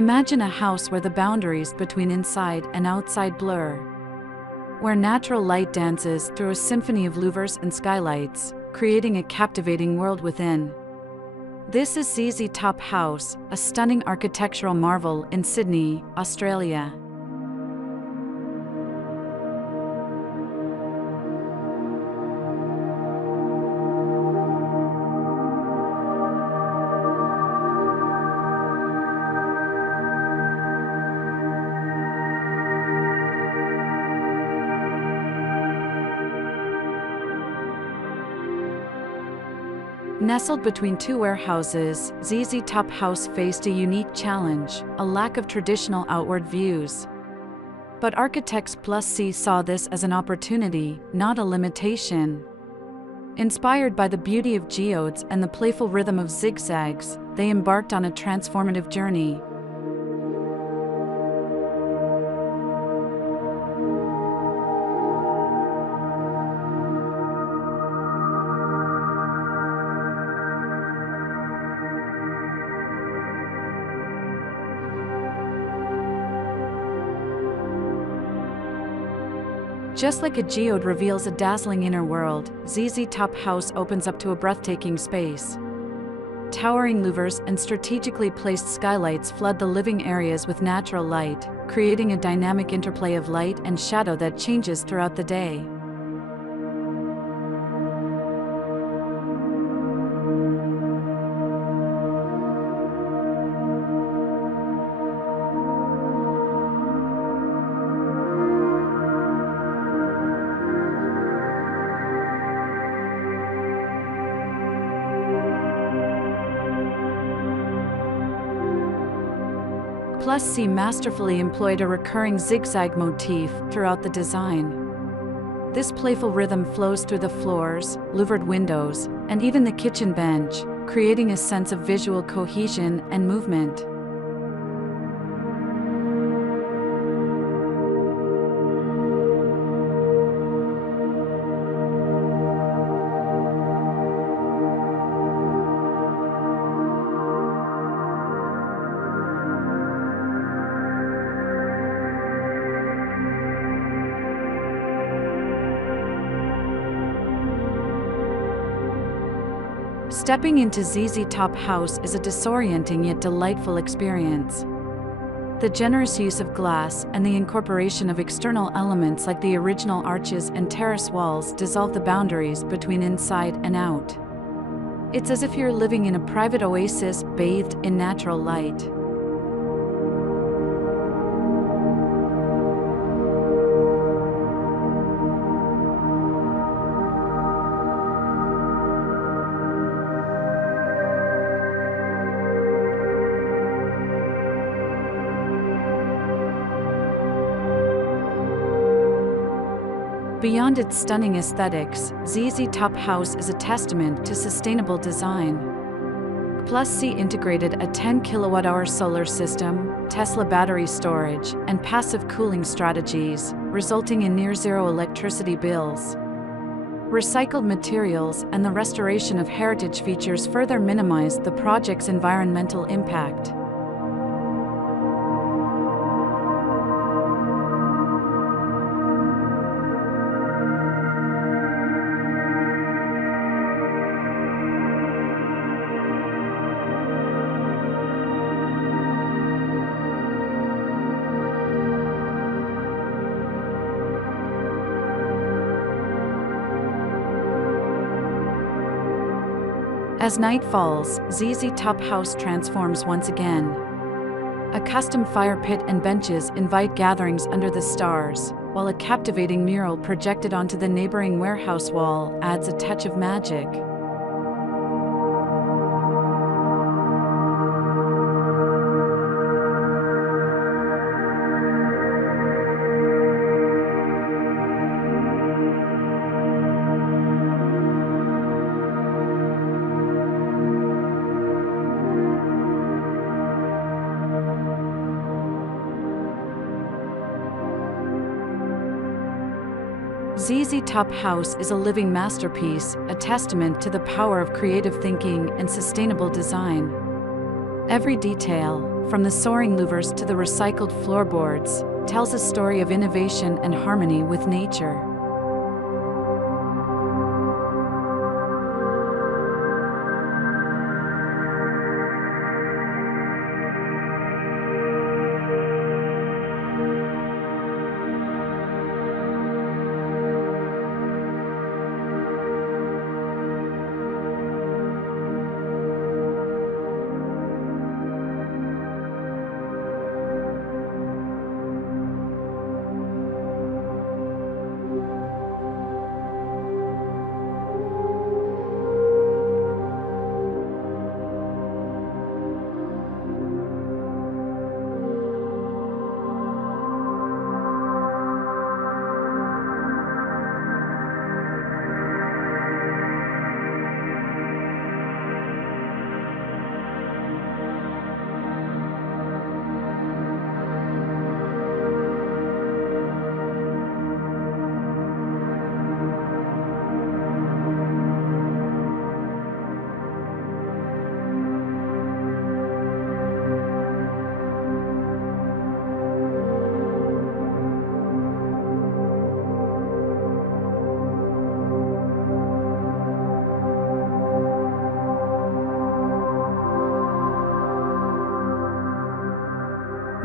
Imagine a house where the boundaries between inside and outside blur, where natural light dances through a symphony of louvers and skylights, creating a captivating world within. This is ZZ Top House, a stunning architectural marvel in Sydney, Australia. Nestled between two warehouses, ZZ Top House faced a unique challenge: a lack of traditional outward views. But architects CplusC saw this as an opportunity, not a limitation. Inspired by the beauty of geodes and the playful rhythm of zigzags, they embarked on a transformative journey. Just like a geode reveals a dazzling inner world, ZZ Top House opens up to a breathtaking space. Towering louvers and strategically placed skylights flood the living areas with natural light, creating a dynamic interplay of light and shadow that changes throughout the day. CplusC masterfully employed a recurring zigzag motif throughout the design. This playful rhythm flows through the floors, louvered windows, and even the kitchen bench, creating a sense of visual cohesion and movement. Stepping into ZZ Top House is a disorienting yet delightful experience. The generous use of glass and the incorporation of external elements like the original arches and terrace walls dissolve the boundaries between inside and out. It's as if you're living in a private oasis bathed in natural light. Beyond its stunning aesthetics, ZZ Top House is a testament to sustainable design. CplusC integrated a 10 kWh solar system, Tesla battery storage, and passive cooling strategies, resulting in near-zero electricity bills. Recycled materials and the restoration of heritage features further minimized the project's environmental impact. As night falls, ZZ Top House transforms once again. A custom fire pit and benches invite gatherings under the stars, while a captivating mural projected onto the neighboring warehouse wall adds a touch of magic. ZZ Top House is a living masterpiece, a testament to the power of creative thinking and sustainable design. Every detail, from the soaring louvers to the recycled floorboards, tells a story of innovation and harmony with nature.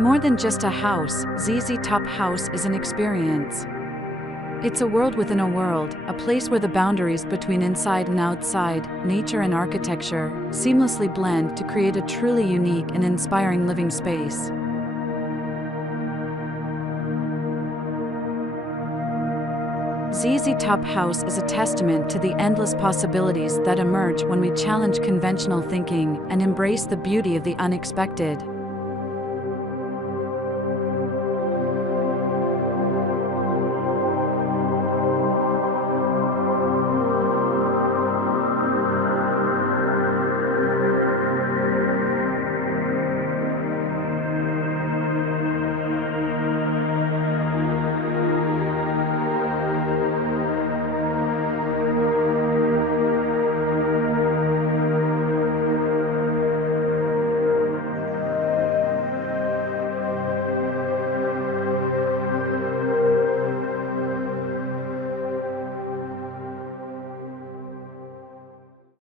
More than just a house, ZZ Top House is an experience. It's a world within a world, a place where the boundaries between inside and outside, nature and architecture, seamlessly blend to create a truly unique and inspiring living space. ZZ Top House is a testament to the endless possibilities that emerge when we challenge conventional thinking and embrace the beauty of the unexpected.